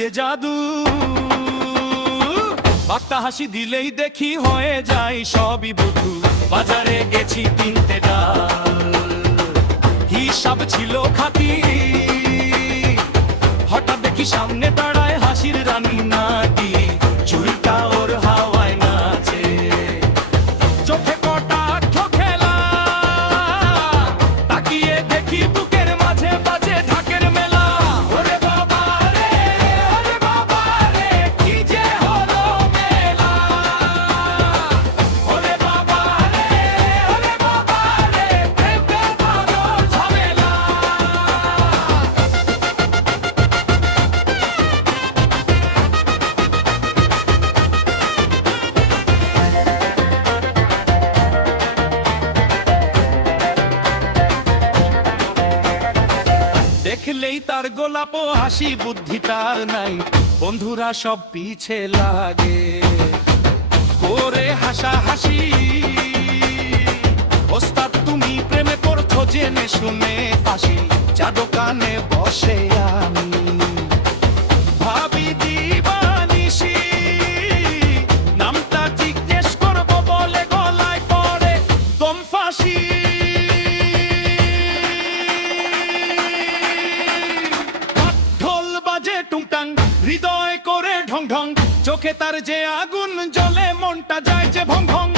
যে জাদু, বাক্তা হাসি দিলেই দেখি হয়ে যায় সবই বুধু। বাজারে গেছি কিনতে ডাল, হিসাব ছিল খাতি, হঠাৎ দেখি সামনে দাঁড়ায় হাসির রানী নাটি, চুলটা ওর হাওয়ায় নাচে, চোখে কটাক্ষ খেলা, তাকিয়ে দেখি বুকের মাঝে বাজে ঢাকের মেলা। ওরে বাবা রে, ওরে বাবা রে, কি যে হলো মেলা। ওরে বাবা রে, ওরে বাবা রে, প্রেমে বড় ঝামেলা। দেখলেই তার গোলাপ হাসি, বুদ্ধি তার নাই, বন্ধুরা সব পিছে লাগে করে হাসা হাসি। ওস্তাদ তুমি প্রেমে পড়ছো জেনে শুনে ফাঁসি, চা দোকানে বসে আমি ভাবি দিবানিশি, নামটা জিজ্ঞেস করবো বলে গলায় পড়ে দম ফাঁসি। ঢোল বাজে টুংটাং, হৃদয় করে ঢং ঢং, চোখে তার যে আগুন জ্বলে মনটা যায় যে ভং ভং।